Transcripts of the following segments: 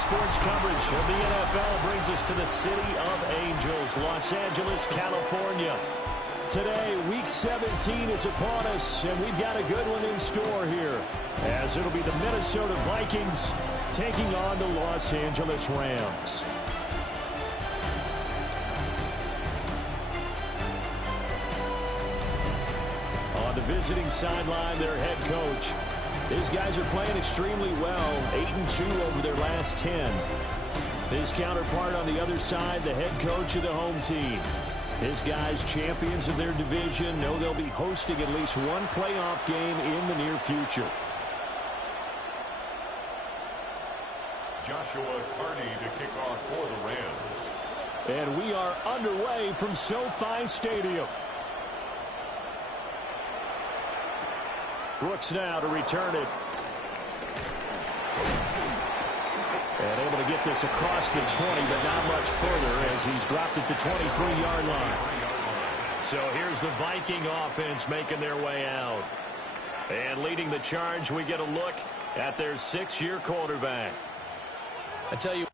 sports coverage of the NFL brings us to the City of Angels, Los Angeles, California. Today, Week 17 is upon us, and we've got a good one in store here, as it'll be the Minnesota Vikings taking on the Los Angeles Rams. On the visiting sideline, their head coach. These guys are playing extremely well, 8-2 over their last 10. His counterpart on the other side, the head coach of the home team. His guys, champions of their division, know they'll be hosting at least one playoff game in the near future. Joshua Carney to kick off for the Rams. And we are underway from SoFi Stadium. Brooks now to return it. And able to get this across the 20, but not much further as he's dropped it to 23-yard line. So here's the Viking offense making their way out. And leading the charge, we get a look at their 6-year quarterback. I tell you.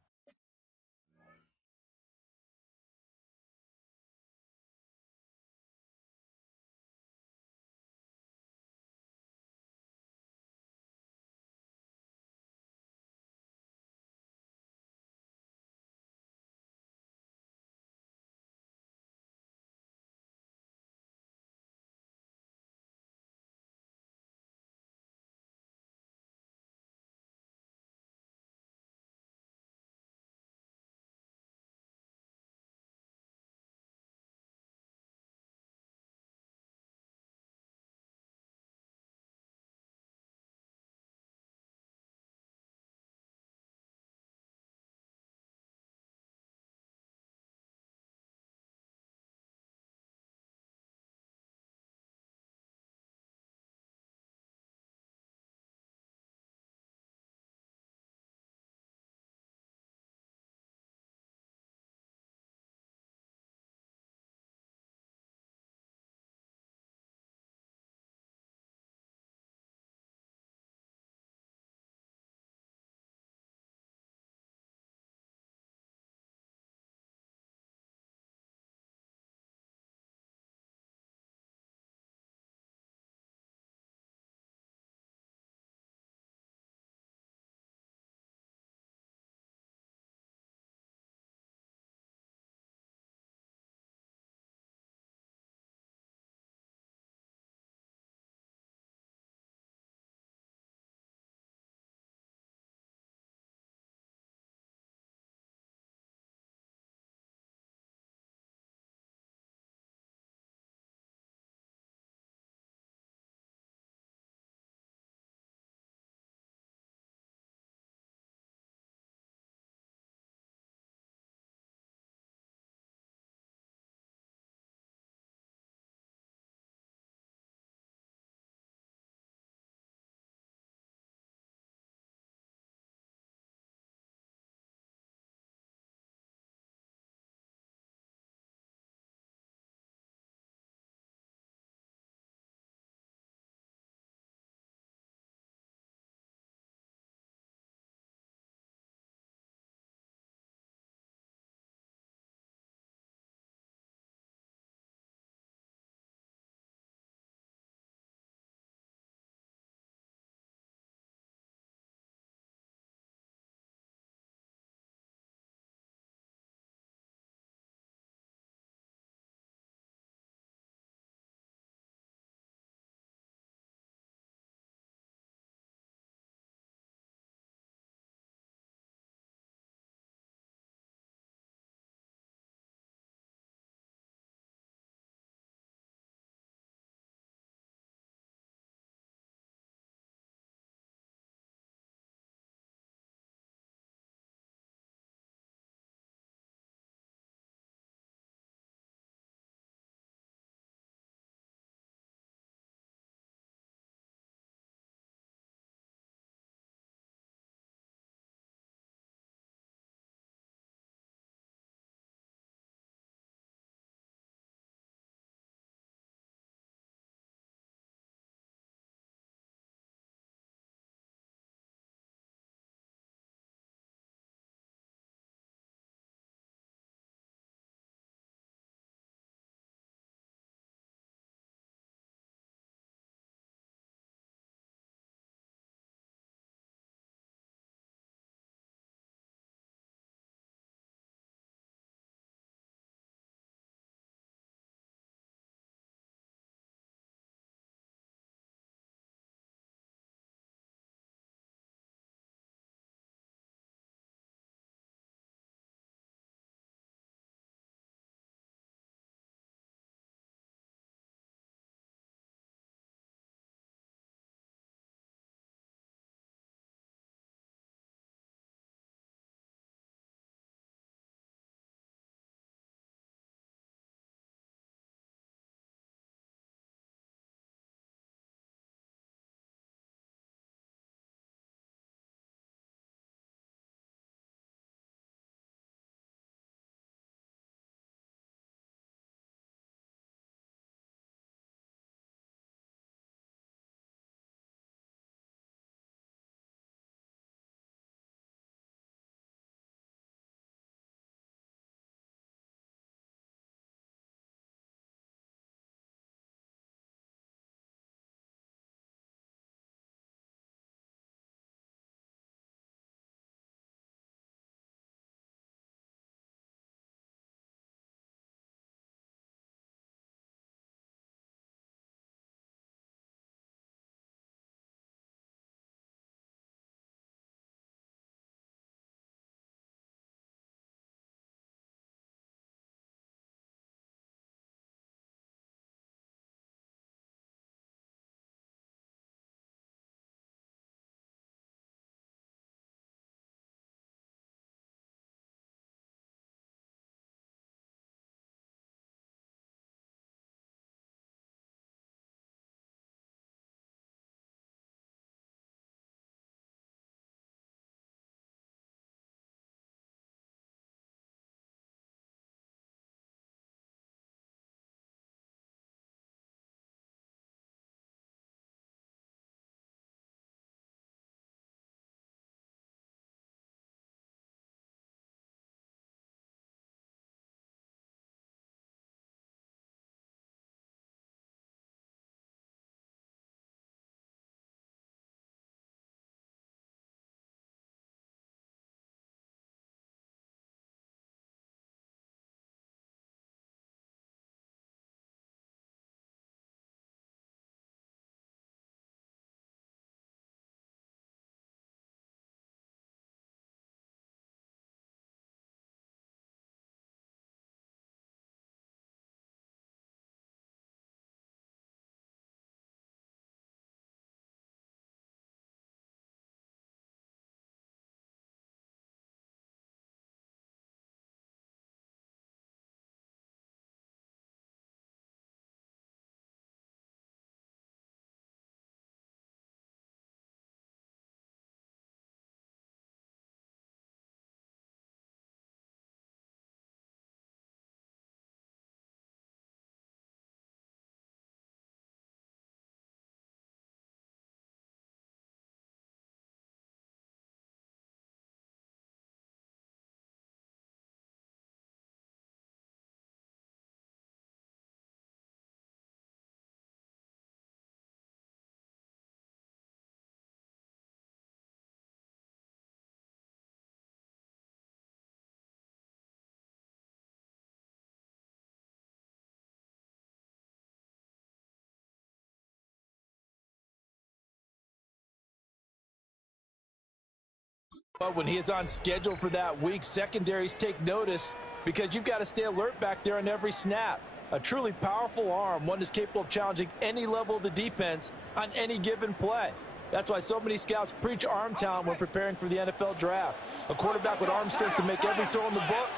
But when he is on schedule for that week, secondaries take notice because you've got to stay alert back there on every snap. A truly powerful arm, one that's capable of challenging any level of the defense on any given play. That's why so many scouts preach arm talent when preparing for the NFL draft. A quarterback with arm strength to make every throw in the book,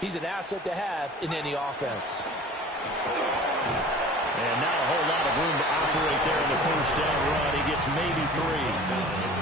he's an asset to have in any offense. And not a whole lot of room to operate there in the first down run. He gets maybe 3.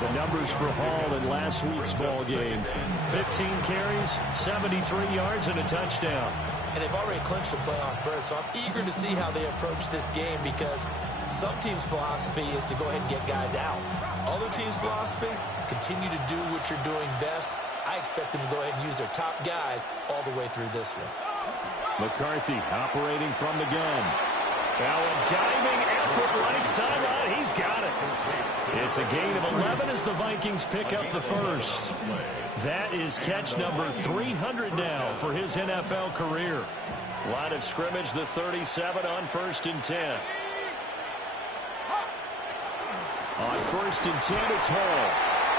The numbers for Hall in last week's ball game: 15 carries, 73 yards, and a touchdown. And they've already clinched the playoff berth, so I'm eager to see how they approach this game because some teams' philosophy is to go ahead and get guys out. Other teams' philosophy, continue to do what you're doing best. I expect them to go ahead and use their top guys all the way through this one. McCarthy operating from the gun. Now a diving effort right sideline. He's got it. It's a gain of 11 as the Vikings pick up the first. That is catch number 300 now for his NFL career. Line of scrimmage, the 37 on 1st and 10. On 1st and 10, it's Hall.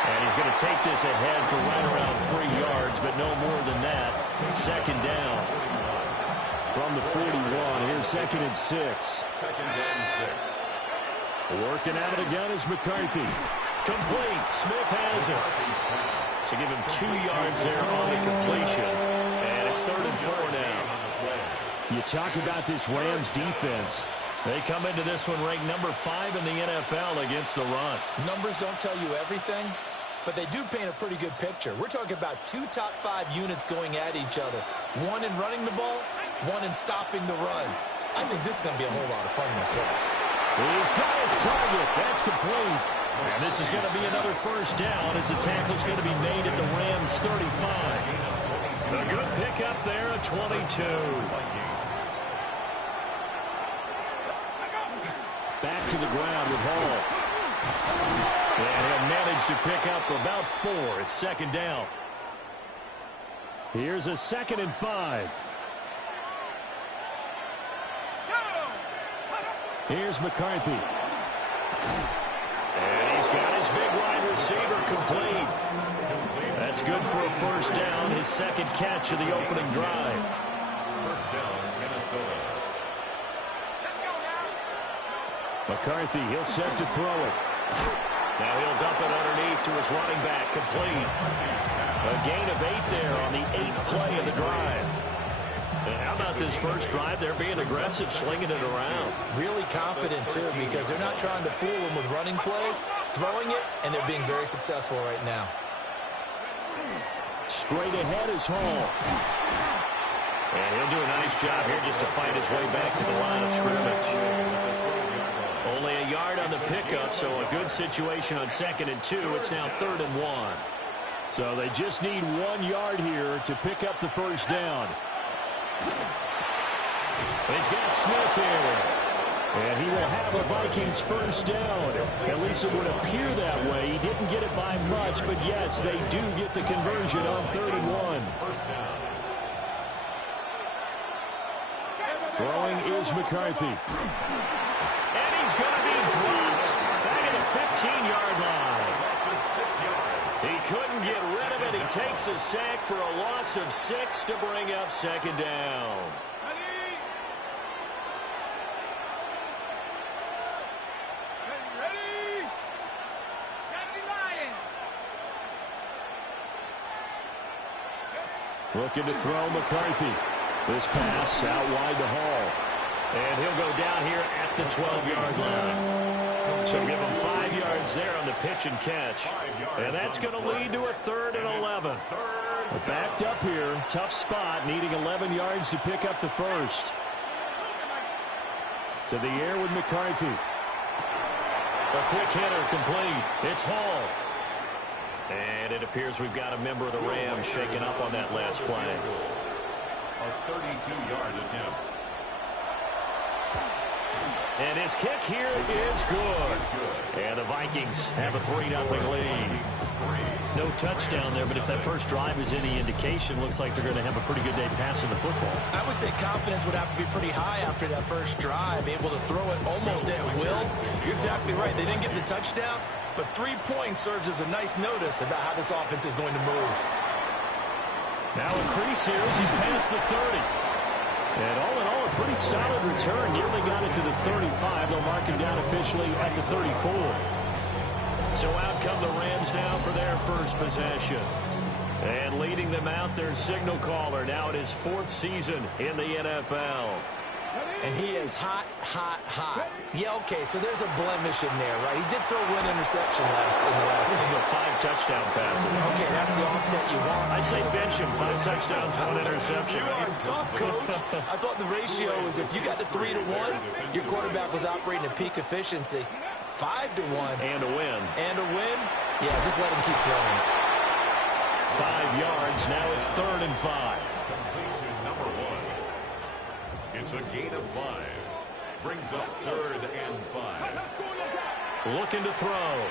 And he's going to take this ahead for right around 3 yards, but no more than that. 2nd down. From the 41, here's 2nd and 6. 2nd and 6. Working out of the gun is McCarthy. Complete. Smith has it. So give him 2 yards there on the completion. And it's 3rd and 4 now. You talk about this Rams defense. They come into this one ranked number 5 in the NFL against the run. Numbers don't tell you everything, but they do paint a pretty good picture. We're talking about 2 top 5 units going at each other. One in running the ball, one in stopping the run. I think this is going to be a whole lot of fun myself. He's got his target. That's complete. And this is going to be another first down as the tackle's going to be made at the Rams 35. A good pickup there at 22. Back to the ground with Hall. And he'll manage to pick up about 4. It's 2nd down. Here's a 2nd and 5. Here's McCarthy. And he's got his big wide receiver complete. That's good for a first down, his 2nd catch of the opening drive. First down, Minnesota. McCarthy, he'll set to throw it. Now he'll dump it underneath to his running back, complete. A gain of 8 there on the 8th play of the drive. And how about this first drive? They're being aggressive, slinging it around. Really confident, too, because they're not trying to fool them with running plays, throwing it, and they're being very successful right now. Straight ahead is Hall. And he'll do a nice job here just to fight his way back to the line of scrimmage. Only a yard on the pickup, so a good situation on 2nd and 2. It's now 3rd and 1. So they just need 1 yard here to pick up the first down. He's got Smith here. And he will have a Vikings first down. At least it would appear that way. He didn't get it by much, but yes, they do get the conversion on 3rd and 1. Throwing is McCarthy. And he's going to be dropped back at the 15-yard line. He couldn't get rid of it. He takes a sack for a loss of 6 to bring up 2nd down. Looking to throw McCarthy. This pass out wide to Hall. And he'll go down here at the 12-yard line. So give him 5 yards there on the pitch and catch. And that's going to lead to a 3rd and 11. Backed up here. Tough spot. Needing 11 yards to pick up the first. To the air with McCarthy. A quick hitter complete. It's Hall. And it appears we've got a member of the Rams shaking up on that last play. A 32-yard attempt. And his kick here is good. And the Vikings have a 3-0 lead. No touchdown there, but if that first drive is any indication, looks like they're going to have a pretty good day passing the football. I would say confidence would have to be pretty high after that first drive, able to throw it almost at will. You're exactly right. They didn't get the touchdown, But 3 points serves as a nice notice about how this offense is going to move. Now a crease here as he's past the 30. And all in all, a pretty solid return. Nearly got it to the 35. They'll mark him down officially at the 34. So out come the Rams now for their first possession. And leading them out, their signal caller now in his 4th season in the NFL. And he is hot, hot, hot. Yeah, okay, so there's a blemish in there, right? He did throw 1 interception in the last game. 5 touchdown passes. Okay, that's the offset you want. I say bench him. 5 touchdowns, 1 interception. You are tough, Coach. I thought the ratio was if you got the 3-1, your quarterback was operating at peak efficiency. 5-1. And a win. And a win? Yeah, just let him keep throwing. 5 yards. Now it's 3rd and 5. Complete to number 1. It's a gain of 5. Brings up 3rd and 5. Looking to throw.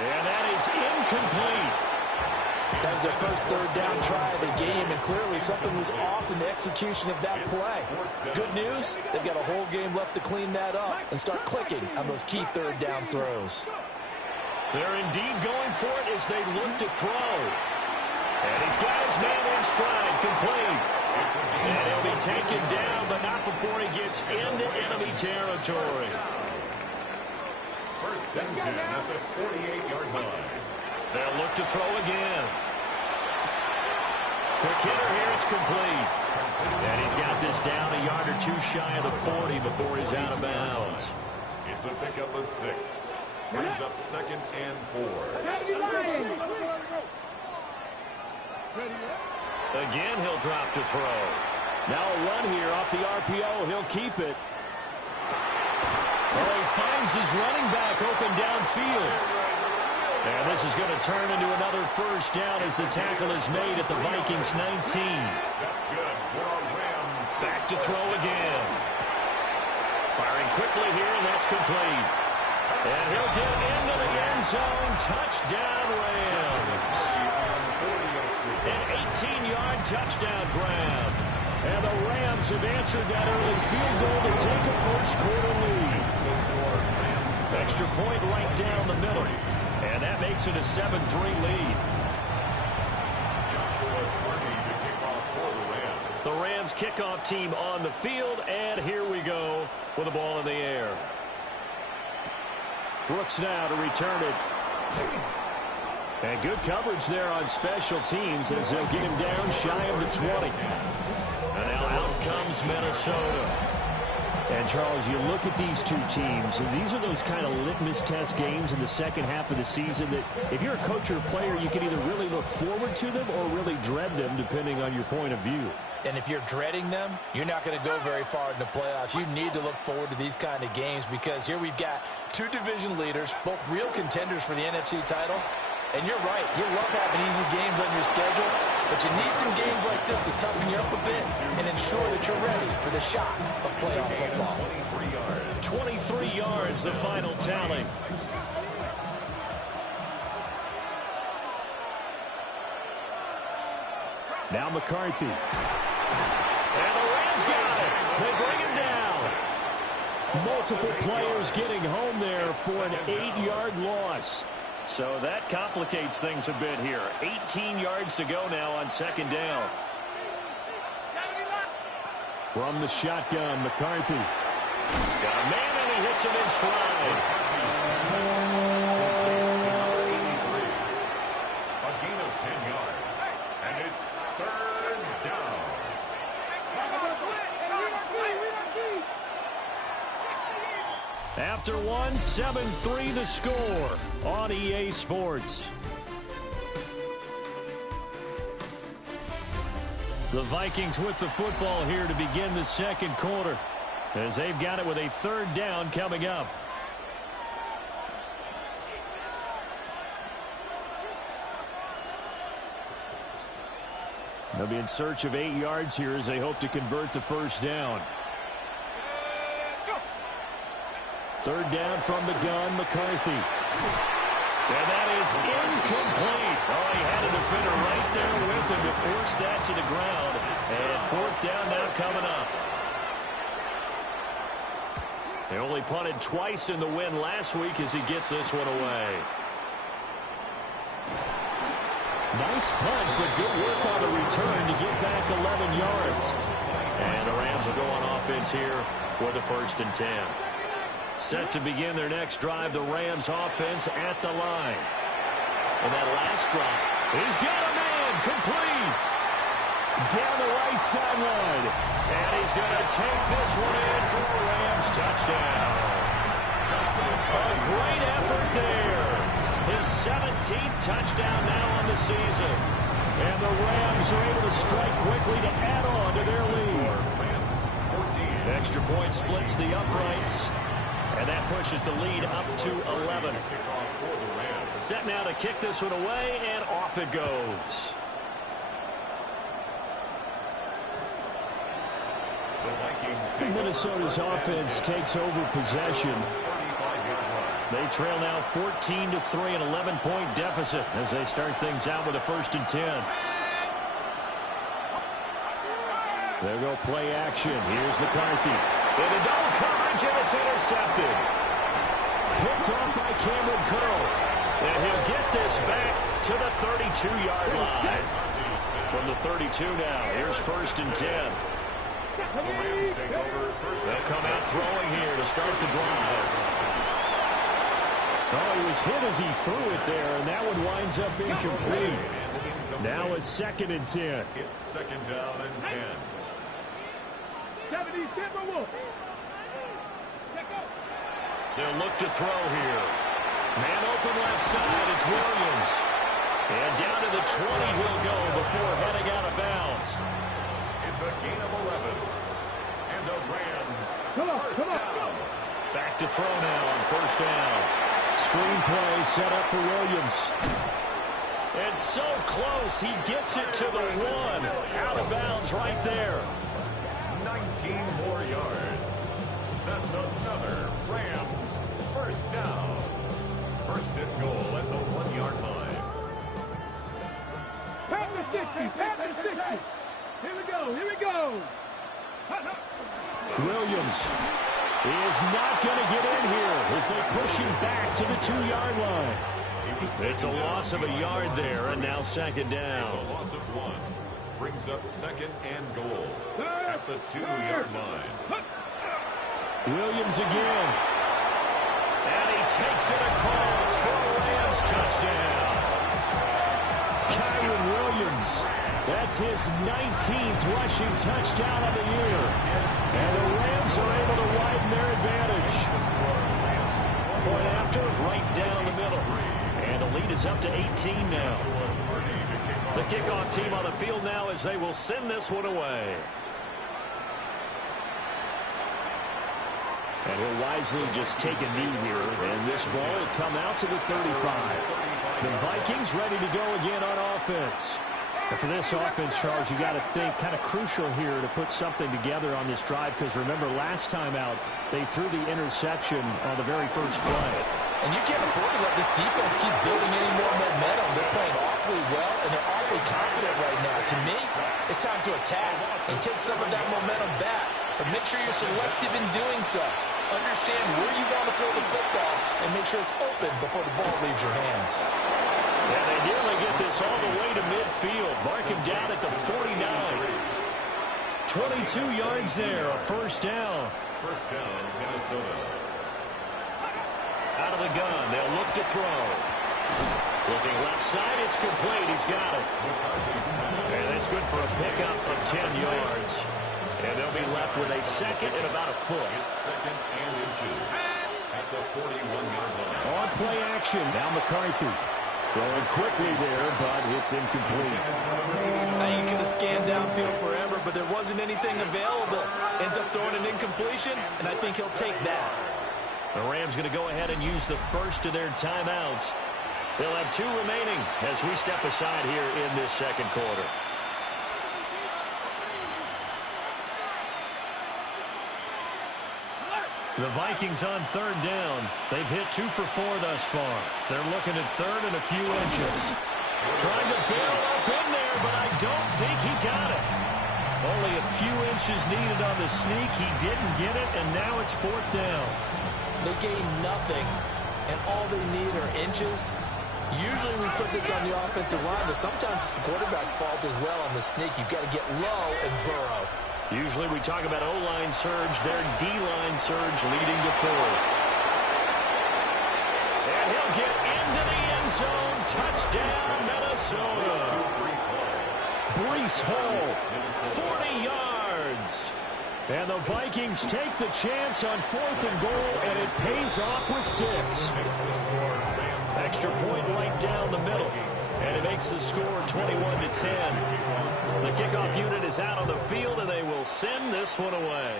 And that is incomplete. That was their first 3rd down try of the game, and clearly something was off in the execution of that play. Good news, they've got a whole game left to clean that up and start clicking on those key 3rd down throws. They're indeed going for it as they look to throw. And he's got his man in stride, complete. And he'll be taken down, but not before he gets into enemy territory. First and 10 at the 48-yard line. They'll look to throw again. Quick hitter here, it's complete. And he's got this down a yard or 2 shy of the 40 before he's out of bounds. It's a pickup of 6. Brings up 2nd and 4. Again, he'll drop to throw. Now a run here off the RPO. He'll keep it. Oh, he finds his running back open downfield. And this is going to turn into another first down as the tackle is made at the Vikings 19. That's good for our Rams. Back to throw again. Firing quickly here, and that's complete. And he'll get into the end zone. Touchdown, Rams. An 18-yard touchdown grab. And the Rams have answered that early field goal to take a first-quarter lead. Extra point right down the middle. And that makes it a 7-3 lead. The Rams kickoff team on the field, and here we go with the ball in the air. Brooks now to return it. And good coverage there on special teams as they'll get him down shy of the 20. And now out comes Minnesota. And, Charles, you look at these two teams, and these are those kind of litmus test games in the second half of the season that if you're a coach or a player, you can either really look forward to them or really dread them, depending on your point of view. And if you're dreading them, you're not going to go very far in the playoffs. You need to look forward to these kind of games because here we've got 2 division leaders, both real contenders for the NFC title. And you're right, you love having easy games on your schedule, but you need some games like this to toughen you up a bit and ensure that you're ready for the shot of playoff football. 23 yards, the final tally. Now McCarthy. And the Rams got it. They bring him down. Multiple players getting home there for an 8-yard loss. So that complicates things a bit here. 18 yards to go now on 2nd down. From the shotgun, McCarthy. Got a man and he hits him in stride. A gain of 10 yards. And it's 3rd down. After one, 7-3 the score on EA Sports. The Vikings with the football here to begin the second quarter as they've got it with a 3rd down coming up. They'll be in search of 8 yards here as they hope to convert the first down. 3rd down from the gun, McCarthy. And that is incomplete. Oh, he had a defender right there with him to force that to the ground. And 4th down now coming up. They only punted twice in the win last week as he gets this one away. Nice punt, but good work on the return to get back 11 yards. And the Rams will go on offense here with a 1st and 10. Set to begin their next drive, the Rams offense at the line. And that last drop, he's got a man, complete. Down the right sideline. And he's going to take this one in for a Rams touchdown. A great effort there. His 17th touchdown now on the season. And the Rams are able to strike quickly to add on to their lead. Extra point splits the uprights. And that pushes the lead up to 11. Set now to kick this one away, and off it goes. Minnesota's offense takes over possession. They trail now 14-3, an 11-point deficit as they start things out with a 1st and 10. There go play action. Here's McCarthy. Into double coverage, and it's intercepted. Picked off by Cameron Curl. And he'll get this back to the 32-yard line. From the 32 now, here's 1st and 10. They'll come out throwing here to start the drive. Oh, he was hit as he threw it there, and that one winds up incomplete. Now a 2nd and 10. It's 2nd down and 10. They'll look to throw here. Man open left side, it's Williams. And down to the 20 he'll go before heading out of bounds. It's a gain of 11. And the Rams first down. Back to throw now on 1st down. Screenplay set up for Williams. And so close, he gets it to the 1. Out of bounds right there. 19 more yards. That's another Rams first down. 1st and goal at the 1-yard line. Pat the 60. Here we go. Williams is not going to get in here as they push him back to the 2-yard line. It's a loss of a yard there, and now 2nd down. It's a loss of 1. Brings up 2nd and goal at the 2-yard line. Williams again. And he takes it across for a Rams touchdown. Kyron Williams. That's his 19th rushing touchdown of the year. And the Rams are able to widen their advantage. Point after, right down the middle. And the lead is up to 18 now. The kickoff team on the field now as they will send this one away. And he'll wisely just take a knee here, and this ball will come out to the 35. The Vikings ready to go again on offense. And for this offense, Charles, you got to think kind of crucial here to put something together on this drive, because remember last time out, they threw the interception on the very first play. And you can't afford to let this defense keep building any more momentum. They're playing awfully well, and they're awfully confident right now. To me, it's time to attack and take some of that momentum back. But make sure you're selective in doing so. Understand where you want to throw the football and make sure it's open before the ball leaves your hands. And they nearly get this all the way to midfield. Mark him down at the 49. 22 yards there, a 1st down. First down, Minnesota. Out of the gun, they'll look to throw. Looking left side, it's complete. He's got it. And that's good for a pickup of 10 yards. And they'll be left with a 2nd and about a foot. It's 2nd and inches at the 41-yard line. On play action, now McCarthy. Throwing quickly there, but it's incomplete. Now you could have scanned downfield forever, but there wasn't anything available. Ends up throwing an incompletion, and I think he'll take that. The Rams going to go ahead and use the first of their timeouts. They'll have 2 remaining as we step aside here in this 2nd quarter. The Vikings on 3rd down. They've hit 2 for 4 thus far. They're looking at 3rd and a few inches. Trying to barrel up in there, but I don't think he got it. Only a few inches needed on the sneak. He didn't get it, and now it's 4th down. They gain nothing, and all they need are inches. Usually we put this on the offensive line, but sometimes it's the quarterback's fault as well on the sneak. You've got to get low and burrow. Usually we talk about O-line surge, their D-line surge leading to 4th. And he'll get into the end zone. Touchdown, Minnesota. Breece Hall, 40 yards. And the Vikings take the chance on 4th and goal, and it pays off with 6. Extra point right down the middle, and it makes the score 21-10. The kickoff unit is out on the field, and they will send this one away.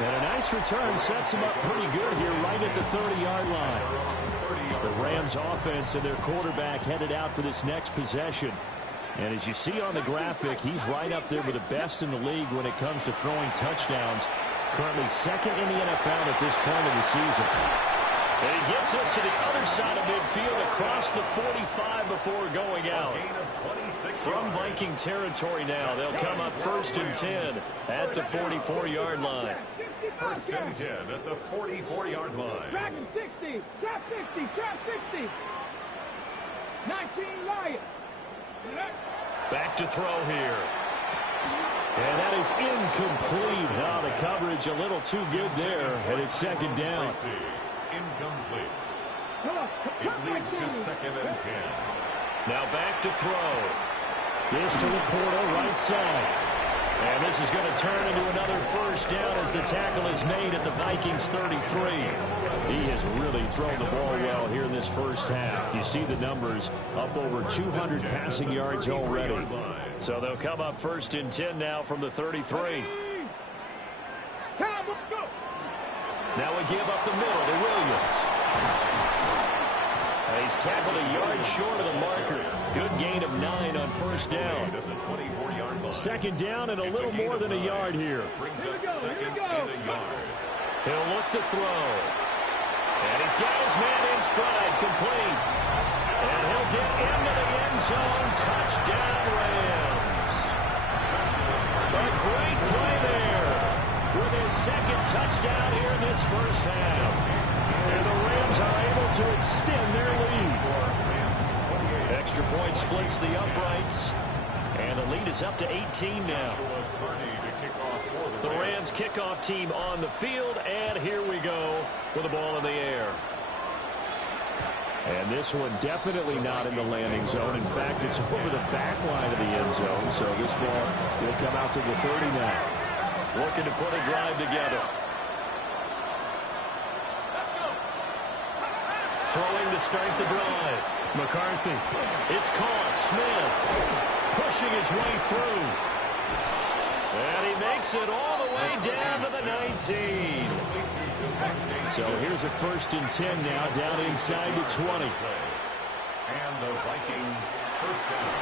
And a nice return sets him up pretty good here right at the 30-yard line. The Rams offense and their quarterback headed out for this next possession. And as you see on the graphic, he's right up there with the best in the league when it comes to throwing touchdowns. Currently 2nd in the NFL at this point of the season. And he gets us to the other side of midfield across the 45 before going out. From Viking territory now, they'll come up 1st and 10 at the 44-yard line. 1st and 10 at the 44-yard line. Dragon 60, trap 60, trap 60. 19 Lions. Back to throw here. And that is incomplete. Oh, the coverage a little too good there, and it's 2nd down. Incomplete. It leads to 2nd and 10. Now back to throw. This to Laporta, right side. And this is going to turn into another 1st down as the tackle is made at the Vikings 33. He has really thrown the ball well here in this first half. You see the numbers, up over 200 passing yards already. So they'll come up 1st and 10 now from the 33. Now we give up the middle to Williams. And he's tackled a yard short of the marker. Good gain of 9 on 1st down. 2nd down and a little more than a yard here. Brings up 2nd and a yard. He'll look to throw. And he's got his man in stride, complete. And he'll get into the end zone. Touchdown, Rams. A great play there with his 2nd touchdown here in this first half. And the Rams are able to extend their lead. Extra point splits the uprights. And the lead is up to 18 now. The Rams kickoff team on the field, and here we go with the ball in the air. And this one definitely not in the landing zone. In fact, it's over the back line of the end zone, so this ball will come out to the 30 now. Looking to put a drive together. Throwing to start the drive. McCarthy. It's caught. Smith pushing his way through. And he makes it all the way down to the 19. So here's a 1st and 10 now, down inside the 20. And the Vikings 1st down.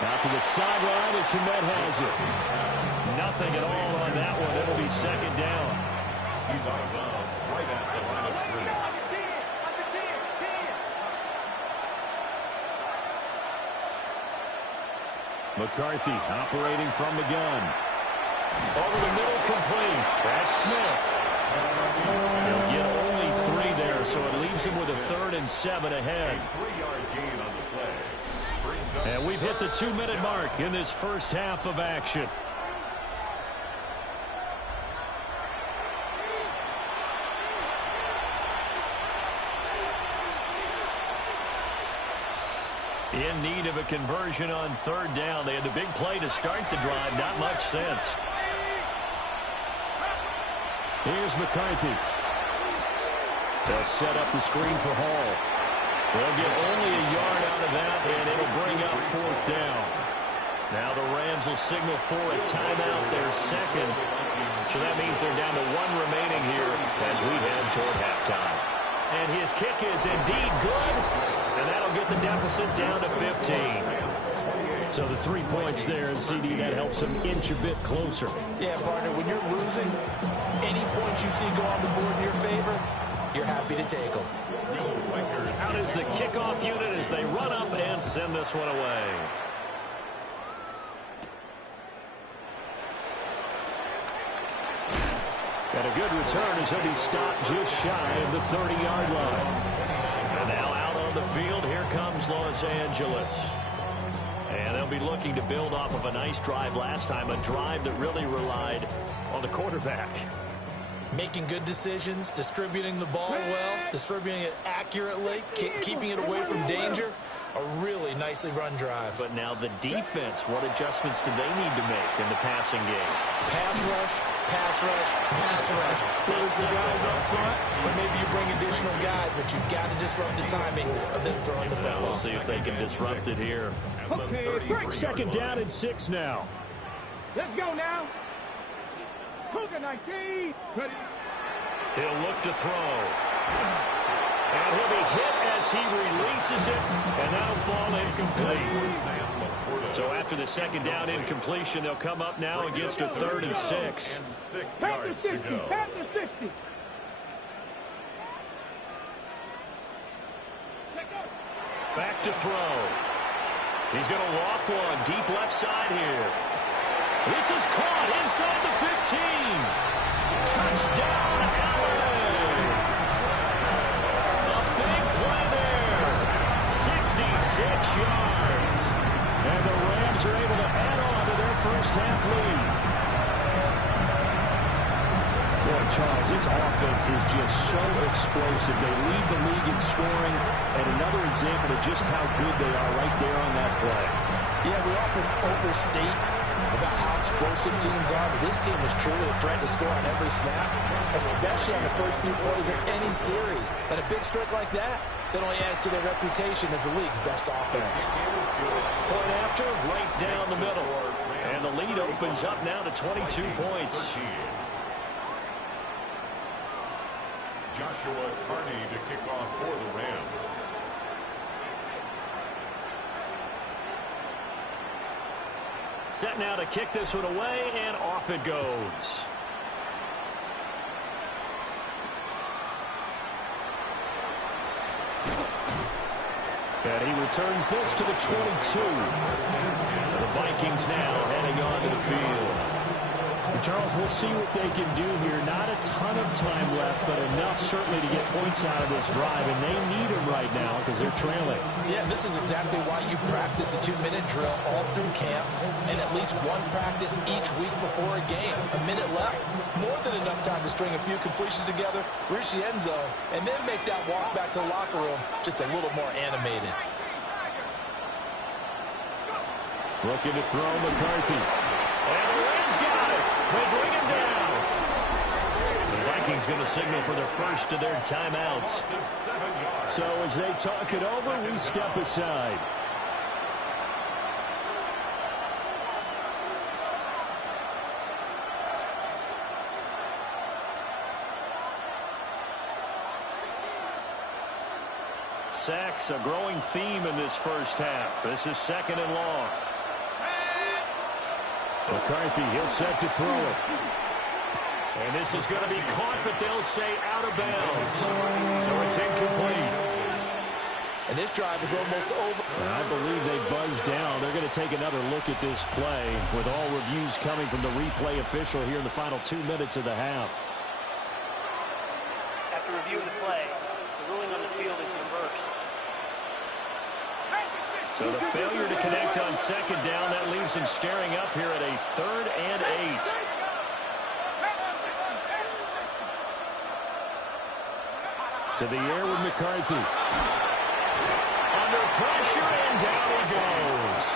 Out to the sideline, and Kmet has it. Nothing at all on that one. It'll be 2nd down. He's out of bounds right at the line of scrimmage. McCarthy operating from the gun. Over the middle, complete. That's Smith. He'll get only 3 there, so it leaves him with a 3rd and 7 ahead. 3-yard gain on the play. And we've hit the 2-minute mark in this first half of action. In need of a conversion on 3rd down. They had the big play to start the drive. Not much sense. Here's McCarthy. They'll set up the screen for Hall. They'll get only a yard out of that, and it'll bring up 4th down. Now the Rams will signal for a timeout, their 2nd. So that means they're down to 1 remaining here as we head toward halftime. And his kick is indeed good. And that'll get the deficit down to 15. So the 3 points there, and CD, that helps them inch a bit closer. Yeah, partner, when you're losing, any points you see go on the board in your favor, you're happy to take them. Out is the kickoff unit as they run up and send this one away. And a good return as he'll be stopped just shy of the 30-yard line. And now out on the field, here comes Los Angeles. And they'll be looking to build off of a nice drive last time, a drive that really relied on the quarterback. Making good decisions, distributing the ball well, distributing it accurately, keeping it away from danger. A really nicely run drive. But now the defense, what adjustments do they need to make in the passing game? Pass rush, pass rush, pass rush. Whether it's the guys up front, or maybe you bring additional guys, but you've got to disrupt the timing of them throwing the football. We'll see if they can disrupt it here. Okay, second down and 6 now. let's go now. Cougar 19. Ready. He'll look to throw. And he'll be hit as he releases it, and that'll fall incomplete. So after the second down incompletion, they'll come up now against a 3rd and 6. Pass the 60, pass the 60. Back to throw. He's going to loft one deep left side here. This is caught inside the 15. Touchdown, Allen. A big play there. 66 yards. And the Rams are able to add on to their first half lead. Boy, Charles, this offense is just so explosive. They lead the league in scoring, and another example of just how good they are right there on that play. Yeah, we often overstate about how explosive teams are, but this team is truly a threat to score on every snap, especially on the first few plays of any series. And a big streak like that only adds to their reputation as the league's best offense. Point after, right down the middle. And the lead opens up now to 22 points. Joshua Carney to kick off for the Rams. Set now to kick this one away, and off it goes. And he returns this to the 22. The Vikings now heading onto the field. Charles, we'll see what they can do here. Not a ton of time left, but enough certainly to get points out of this drive, and they need them right now because they're trailing. Yeah, and this is exactly why you practice a 2-minute drill all through camp and at least one practice each week before a game. A minute left, more than enough time to string a few completions together, reach the end zone, and then make that walk back to the locker room just a little more animated. Looking to throw McCarthy. And the Rams got it. They bring him down. The Vikings going to signal for their first of their timeouts. So as they talk it over, we step aside. Sacks, a growing theme in this first half. This is 2nd and long. McCarthy, he'll set to throw it. And this is going to be caught, but they'll say out of bounds. So it's incomplete. And this drive is almost over. And I believe they buzzed down. They're going to take another look at this play with all reviews coming from the replay official here in the final 2 minutes of the half. After reviewing the play, the ruling on the field is reversed. So the failure to connect on 2nd down, that leaves him staring up here at a 3rd and 8. To the air with McCarthy. Under pressure, and down he goes.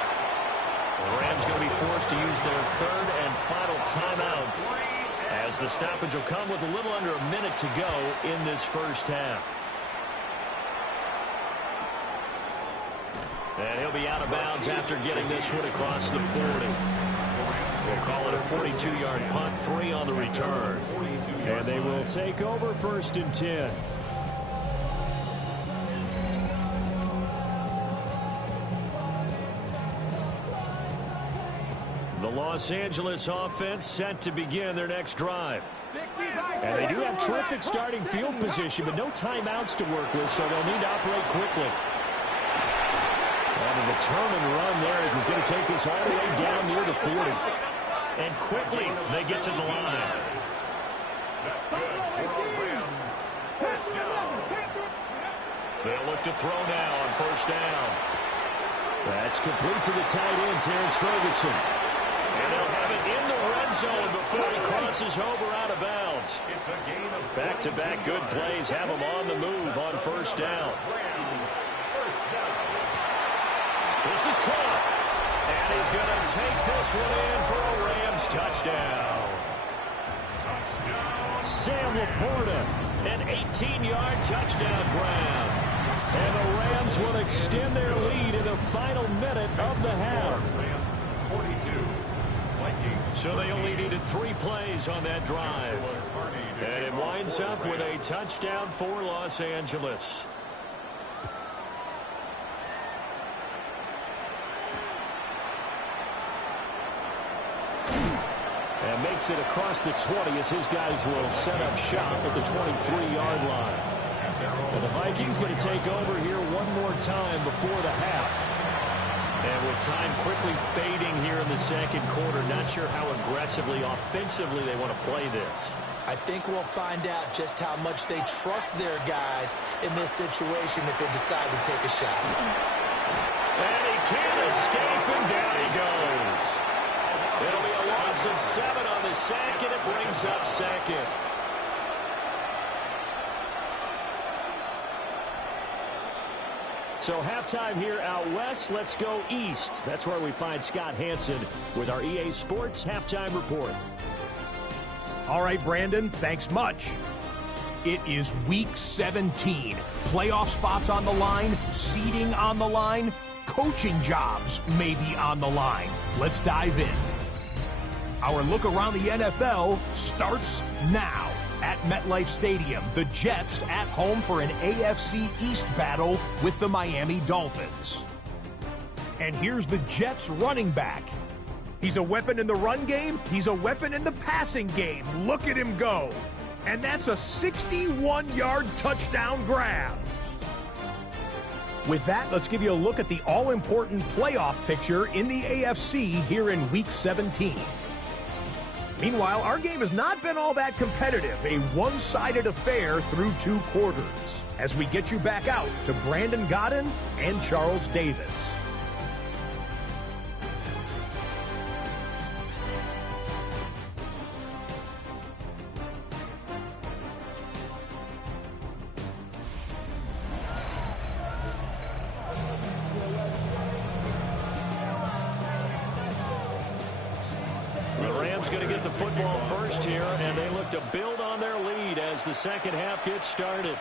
The Rams going to be forced to use their 3rd and final timeout as the stoppage will come with a little under a minute to go in this first half. And he'll be out of bounds after getting this one across the 40. We'll call it a 42-yard punt, 3 on the return. And they will take over 1st and 10. The Los Angeles offense set to begin their next drive. And they do have terrific starting field position, but no timeouts to work with, so they'll need to operate quickly. And a determined run there as he's going to take this all the way down near the 40. And quickly they get to the line. That's good for the Rams. First down. They'll look to throw now on first down. That's complete to the tight end, Terrence Ferguson. And they'll have it in the red zone before he crosses over out of bounds. It's a gain of back-to-back good plays have him on the move on first down. Rams. First down. This is caught. And he's going to take this one in for a Rams touchdown. Touchdown. Sam Laporta, an 18-yard touchdown grab. And the Rams will extend their lead in the final minute of the half. Rams 42. Vikings. So they only needed 3 plays on that drive. And it winds up with a touchdown for Los Angeles. And makes it across the 20 as his guys will set up shop at the 23-yard line. And the Vikings going to take over here one more time before the half. And with time quickly fading here in the second quarter, not sure how aggressively, offensively they want to play this. I think we'll find out just how much they trust their guys in this situation if they decide to take a shot. And he can't escape, and down he goes. It'll be a loss of 7 on the sack, and it brings up second. So halftime here out west. Let's go east. That's where we find Scott Hansen with our EA Sports Halftime Report. All right, Brandon, thanks much. It is Week 17. Playoff spots on the line, seeding on the line, coaching jobs may be on the line. Let's dive in. Our look around the NFL starts now. At MetLife Stadium, the Jets at home for an AFC East battle with the Miami Dolphins. And here's the Jets running back. He's a weapon in the run game. He's a weapon in the passing game. Look at him go. And that's a 61-yard touchdown grab. With that, let's give you a look at the all-important playoff picture in the AFC here in Week 17. Meanwhile, our game has not been all that competitive, a one-sided affair through 2 quarters. As we get you back out to Brandon Godden and Charles Davis. Going to get the football first here, and they look to build on their lead as the second half gets started.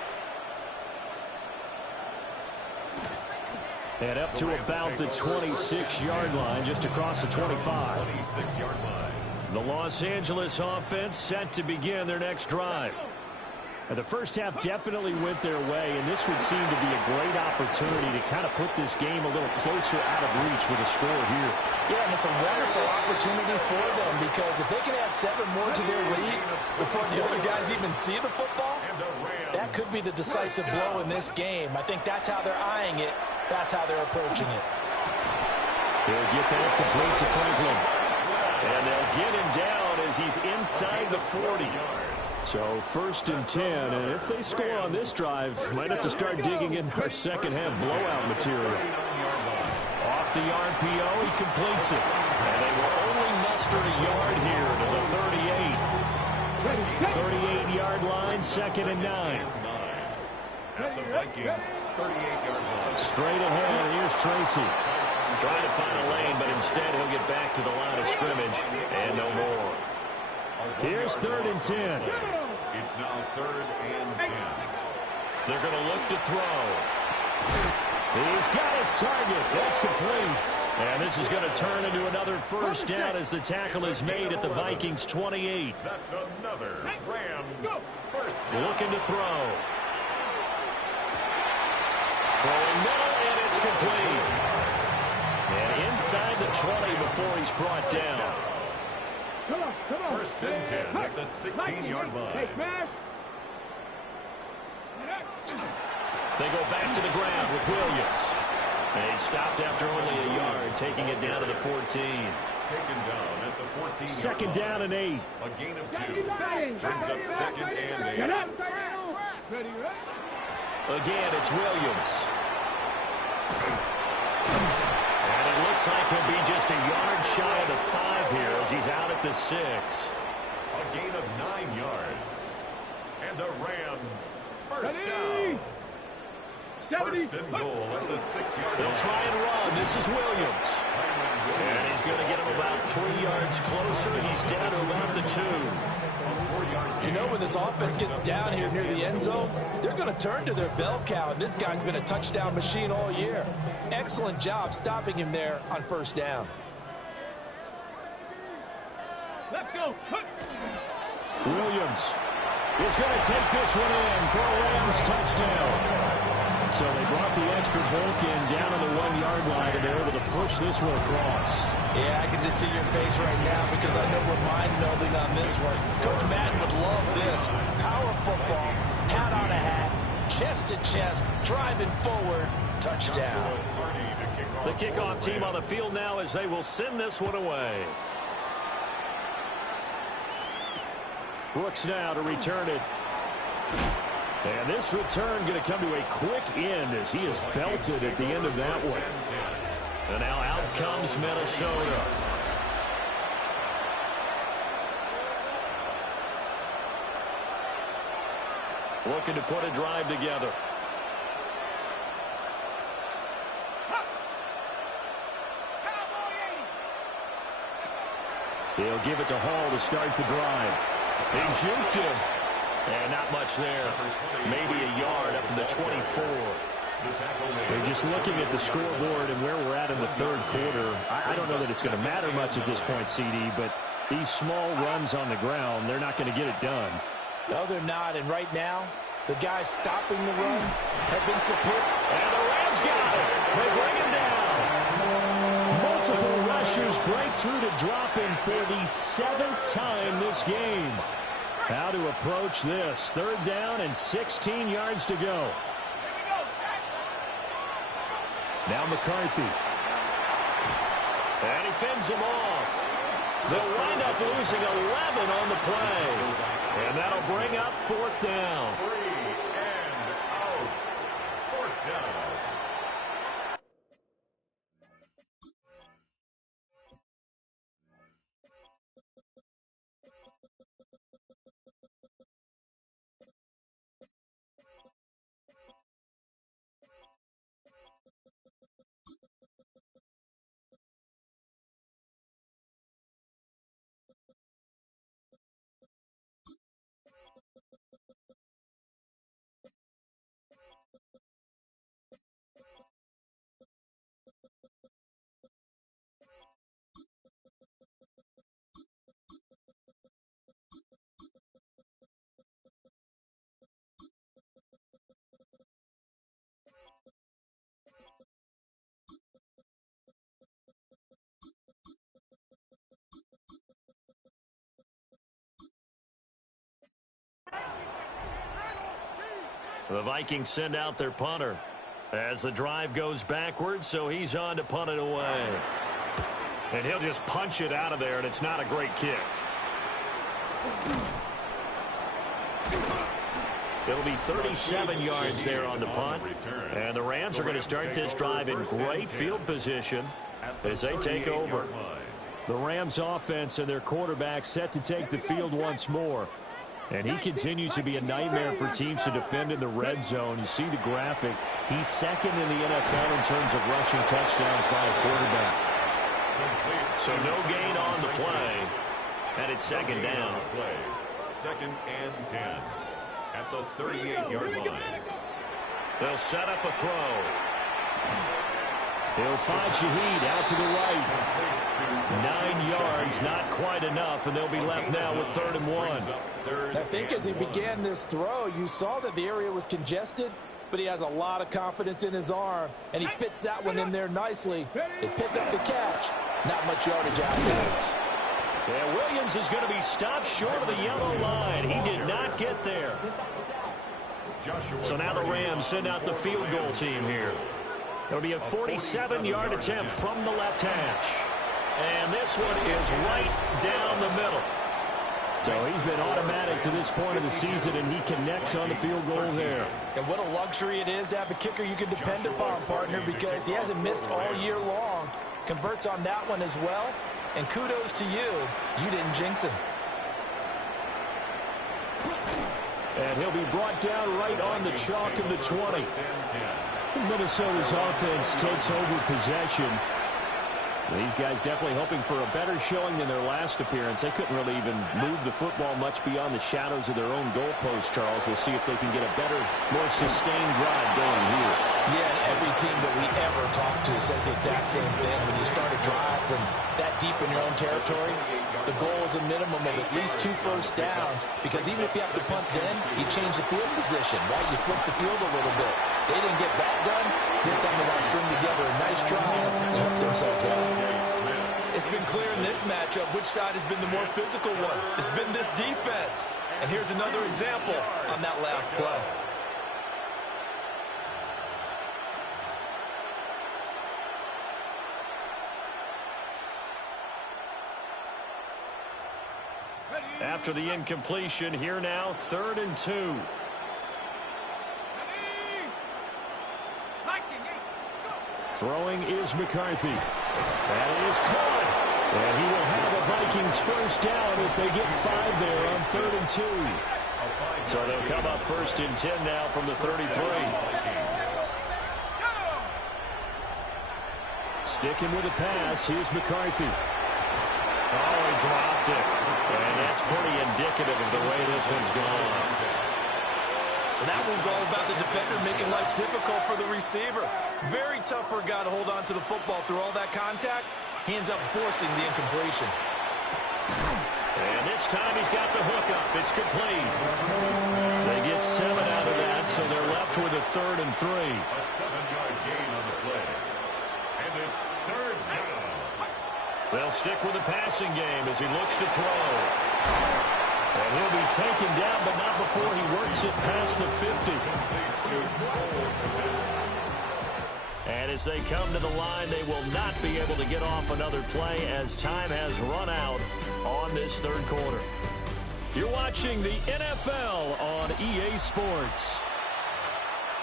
And up to about the 26-yard line, just across the 25. 26-yard line. The Los Angeles offense set to begin their next drive. And the first half definitely went their way, and this would seem to be a great opportunity to kind of put this game a little closer out of reach with a score here. Yeah, and it's a wonderful opportunity for them because if they can add 7 more to their lead before the other guys even see the football, that could be the decisive blow in this game. I think that's how they're eyeing it. That's how they're approaching it. They'll get that complete to Franklin. And they'll get him down as he's inside the 40. So 1st and 10, and if they score on this drive, might have to start digging in our second half blowout material. Off the RPO, he completes it. And they will only muster a yard here to the 38. 38-yard line, 2nd and 9. At the Vikings 38-yard line. Straight ahead, here's Tracy. Trying to find a lane, but instead he'll get back to the line of scrimmage and no more. Here's 3rd and 10. It's now 3rd and 10. They're going to look to throw. He's got his target. That's complete. And this is going to turn into another first down as the tackle is made at the Vikings 28. That's another Rams first down. Looking to throw. Throwing middle, and it's complete. And inside the 20 before he's brought down. Come on. First and 10 at the 16-yard line. Hey, smash. They go back to the ground with Williams. And he stopped after only a yard, taking it down to the 14. Taken down at the 14. Second down and 8. A gain of 2. Brings up second and 8. Ready. Again, it's Williams. And it looks like he'll be just a yard shy of the 5 here as he's out at the 6. A gain of 9 yards. And the Rams first down. First and goal at the 6-yard line. They'll try and run. This is Williams. And he's going to get him about 3 yards closer. He's down to about the 2. You know, when this offense gets down here near the end zone, they're going to turn to their bell cow, and this guy's been a touchdown machine all year. Excellent job stopping him there on first down. Let's go. Williams is going to take this one in for a Rams touchdown. So they brought the extra bulk in down on the 1-yard line, and they're able to push this one across. Yeah, I can just see your face right now because I know we're mind-melding on this one. Coach Madden would love this. Power football, hat on a hat, chest to chest, driving forward, touchdown. The kickoff team on the field now as they will send this one away. Brooks now to return it. And this return going to come to a quick end as he is belted at the end of that one. And now out comes Minnesota. Looking to put a drive together. He'll give it to Hall to start the drive. He juked him. And not much there. Maybe a yard up to the 24. We're just looking at the scoreboard and where we're at in the third quarter. I don't know that it's going to matter much at this point, CD, but these small runs on the ground, they're not going to get it done. No, they're not. And right now, the guys stopping the run have been superb. And the Rams got it. They bring him down. Multiple rushers break through to drop him for the 7th time this game. How to approach this. 3rd down and 16 yards to go. Now McCarthy. And he fends him off. They'll wind up losing 11 on the play. And that'll bring up 4th down. 3 and out. 4th down. The Vikings send out their punter as the drive goes backwards, so he's on to punt it away. And he'll just punch it out of there, and it's not a great kick. It'll be 37 yards there on the punt. And the Rams are going to start this drive in great field position as they take over. The Rams offense and their quarterback set to take the field once more. And he continues to be a nightmare for teams to defend in the red zone. You see the graphic. He's 2nd in the NFL in terms of rushing touchdowns by a quarterback. So no gain on the play. And it's 2nd down. 2nd and 10 at the 38-yard line. They'll set up a throw. He'll find Shaheed out to the right. 9 yards, not quite enough, and they'll be left now with 3rd and 1. I think as he began this throw, you saw that the area was congested, but he has a lot of confidence in his arm, and he fits that one in there nicely. It picked up the catch. Not much yardage afterwards. And Williams is going to be stopped short of the yellow line. He did not get there. So now the Rams send out the field goal team here. It'll be a 47-yard attempt from the left hash. And this one is right down the middle. So he's been automatic to this point of the season, and he connects on the field goal there. And what a luxury it is to have a kicker you can depend upon, partner, because he hasn't missed all year long. Converts on that one as well. And kudos to you. You didn't jinx him. And he'll be brought down right on the chalk of the 20. Minnesota's offense takes over possession. These guys definitely hoping for a better showing than their last appearance. They couldn't really even move the football much beyond the shadows of their own goalpost, Charles. We'll see if they can get a better, more sustained drive going here. Yeah, and every team that we ever talk to says the exact same thing. When you start a drive from that deep in your own territory, the goal is a minimum of at least 2 first downs, because even if you have to punt then, you change the field position, right? You flip the field a little bit. They didn't get that done. This time they got to string together a nice drive and help themselves out. It's been clear in this matchup which side has been the more physical one. It's been this defense. And here's another example on that last play. After the incompletion, here now, 3rd and 2. Throwing is McCarthy. That is caught. And he will have a Vikings first down as they get 5 there on 3rd and 2. So they'll come up 1st and 10 now from the 33. Sticking with a pass. Here's McCarthy. Oh, he dropped it. And that's pretty indicative of the way this one's gone. And that one's all about the defender making life difficult for the receiver. Very tough for a guy to hold on to the football through all that contact. He ends up forcing the incompletion. And this time he's got the hook up. It's complete. They get 7 out of that, so they're left with a 3rd and 3. A 7-yard gain on the play. And it's 3rd down. They'll stick with the passing game as he looks to throw. And he'll be taken down, but not before he works it past the 50. And as they come to the line, they will not be able to get off another play as time has run out on this 3rd quarter. You're watching the NFL on EA Sports.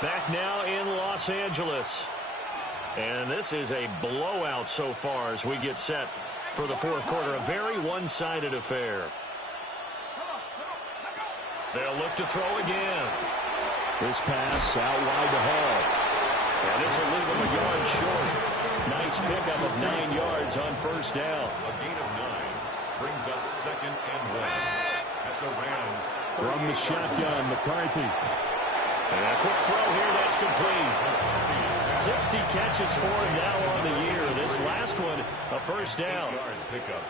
Back now in Los Angeles. And this is a blowout so far as we get set for the 4th quarter. A very one-sided affair. They'll look to throw again. This pass out wide to Hall. And this will leave him a yard short. Nice pickup of 9 yards on 1st down. A gain of 9 brings up 2nd and 1 at the Rams. From the shotgun, McCarthy. And a quick throw here, that's complete. 60 catches for him now on the year. This last one, a 1st down. 8-yard pickup.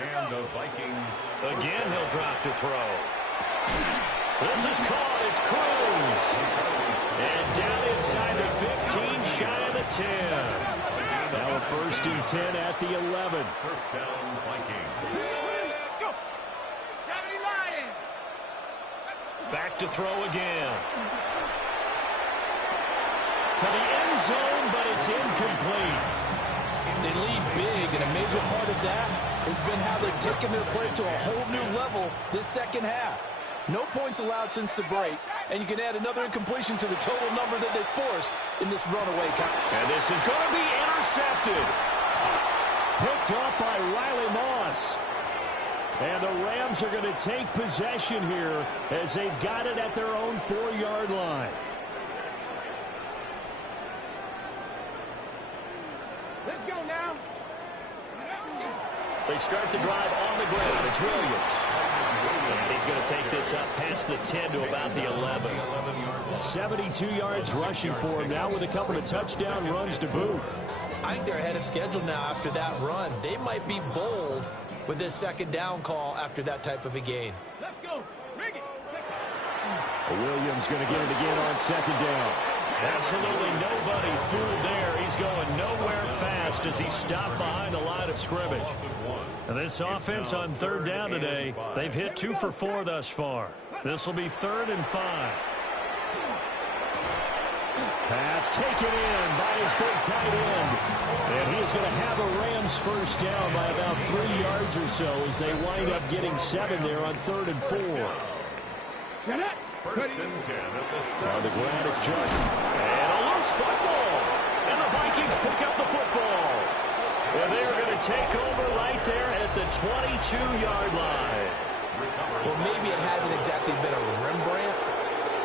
And the Vikings. Again, he'll drop to throw. This is caught. It's Cruz. And down inside the 15, shy of the 10. Now a 1st and 10 at the 11. 1st down, Vikings. Go! 70 Lions! Back to throw again. To the end zone, but it's incomplete. They lead big, and a major part of that has been how they've taken their play to a whole new level this 2nd half. No points allowed since the break, and you can add another incompletion to the total number that they forced in this runaway contest. And this is going to be intercepted. Picked off by Riley Moss. And the Rams are going to take possession here as they've got it at their own 4-yard line. Let's go now. They start the drive on the ground. It's Williams. And he's going to take this up past the 10 to about the 11. 72 yards rushing for him now with a couple of touchdown runs to boot. I think they're ahead of schedule now after that run. They might be bold with this 2nd down call after that type of a gain. Let's go. Bring it. Williams going to get it again on 2nd down. Absolutely nobody fooled there. He's going nowhere fast as he stopped behind the line of scrimmage. This offense on third down today, they've hit 2 for 4 thus far. This will be 3rd and 5. Pass taken in by his big tight end. And he is going to have a Rams first down by about 3 yards or so as they wind up getting 7 there on 3rd and 4. First and 10 at the 7. On the ground is Jones. And a loose football. And the Vikings pick up the football. And they're going to take over right there at the 22-yard line. Well, maybe it hasn't exactly been a Rembrandt,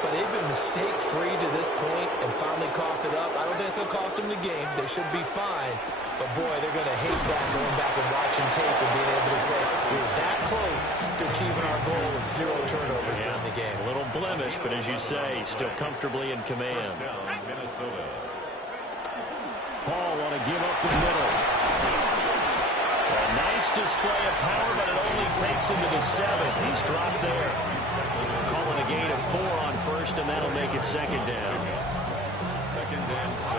but they've been mistake-free to this point and finally coughed it up. I don't think it's going to cost them the game. They should be fine. But, boy, they're going to hate that going back and watching tape and being able to say we're that close to achieving our goal of 0 turnovers during the game. A little blemish, but as you say, still comfortably in command. First down, Minnesota. Paul want to give up the middle. A nice display of power, but it only takes him to the 7. He's dropped there. Calling a gain of 4 on first, and that'll make it 2nd down. 2nd and 6.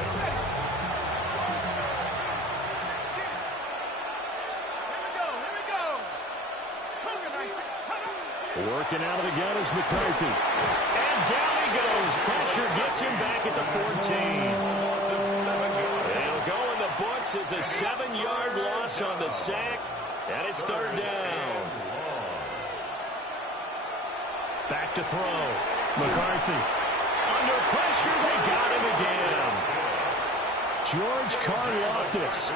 Working out of the gun is McCarthy. And down he goes. Pressure gets him back at the 14. It'll go in the books as a 7-yard loss on the sack. And it's 3rd down. Back to throw. McCarthy. Under pressure, they got him again. George Karlaftis.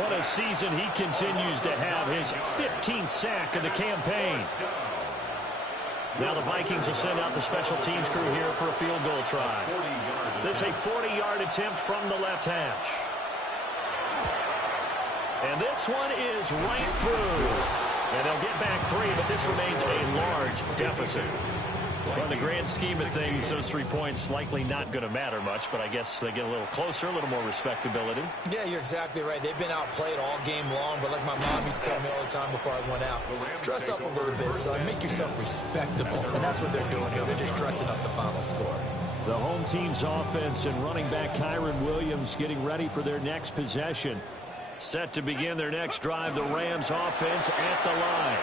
What a season he continues to have. His 15th sack of the campaign. Now the Vikings will send out the special teams crew here for a field goal try. This is a 40-yard attempt from the left hash. And this one is right through. And they'll get back 3, but this remains a large deficit. Well, in the grand scheme of things, those 3 points likely not going to matter much, but I guess they get a little closer, a little more respectability. Yeah, you're exactly right. They've been outplayed all game long, but like my mom used to tell me all the time before I went out, dress up a little bit, son. Make yourself respectable. And that's what they're doing here. They're just dressing up the final score. The home team's offense and running back Kyron Williams getting ready for their next possession. Set to begin their next drive, the Rams offense at the line.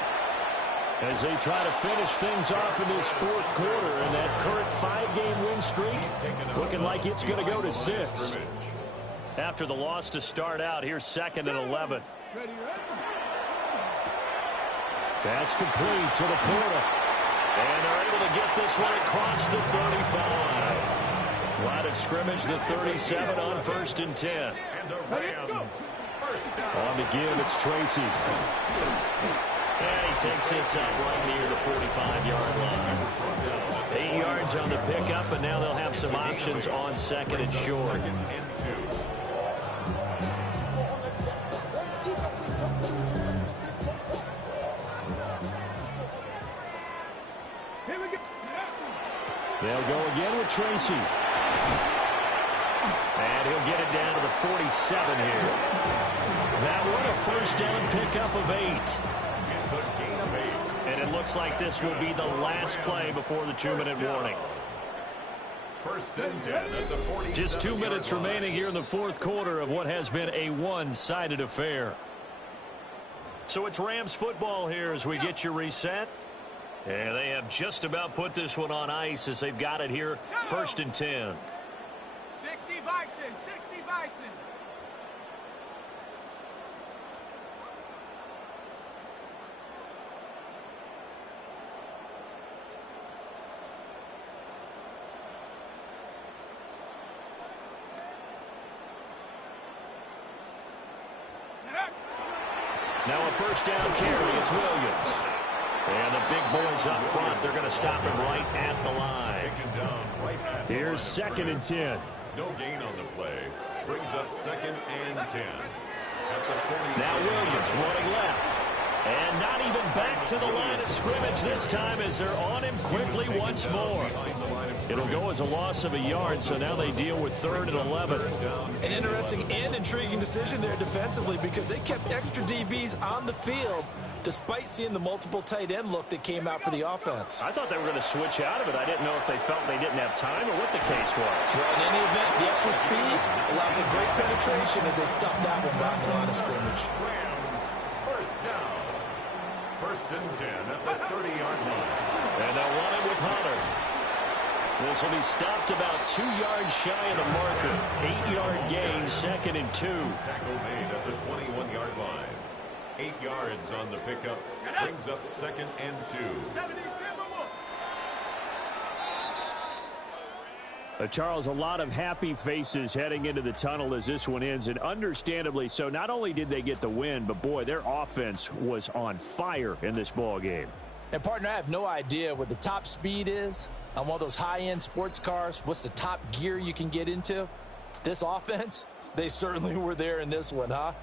As they try to finish things off in this 4th quarter, and that current 5-game win streak looking like it's going to go to 6. After the loss to start out, here's 2nd and 11. That's complete to the Porta. And they're able to get this one across the 35. Line of scrimmage, the 37 on 1st and 10. And the Rams first down. On the give, it's Tracy. And he takes this up right near the 45-yard line. 8 yards on the pickup, and now they'll have some options on 2nd and short. 2nd and 2. They'll go again with Tracy. And he'll get it down to the 47 here. That one a first down pickup of 8. It's a gain of 8. And it looks like this will be the last play before the 2-minute warning. 1st and 10 at the 47. Just 2 minutes remaining here in the 4th quarter of what has been a one-sided affair. So it's Rams football here as we get you reset. And they have just about put this one on ice as they've got it here, 1st and 10. 60 Bison, 60 Bison. Now a first down carry, it's Williams. And the big boys up front, they're going to stop him right at the line. Taken down right at the Here's line of 2nd and 10. No gain on the play. Brings up 2nd and 10. At the 27. Now Williams running left. And not even back to the line of scrimmage this time as they're on him quickly once more. It'll go as a loss of a yard, so now they deal with 3rd and 11. An interesting and intriguing decision there defensively because they kept extra DBs on the field despite seeing the multiple tight end look that came out for the offense. I thought they were going to switch out of it. I didn't know if they felt they didn't have time or what the case was. Well, in any event, the extra speed allowed for great penetration as they stuffed that one behind the line of scrimmage. Rams first down. First and 10 at the 30-yard line. And they'll run it with Hunter. This will be stopped about 2 yards shy of the marker. 8-yard gain, 2nd and 2. Tackle made at the 21-yard line. 8 yards on the pickup. Brings up 2nd and 2. Charles, a lot of happy faces heading into the tunnel as this one ends, and understandably so. Not only did they get the win, but boy, their offense was on fire in this ball game. And partner, I have no idea what the top speed is on one of those high-end sports cars. What's the top gear you can get into? This offense, they certainly were there in this one, huh?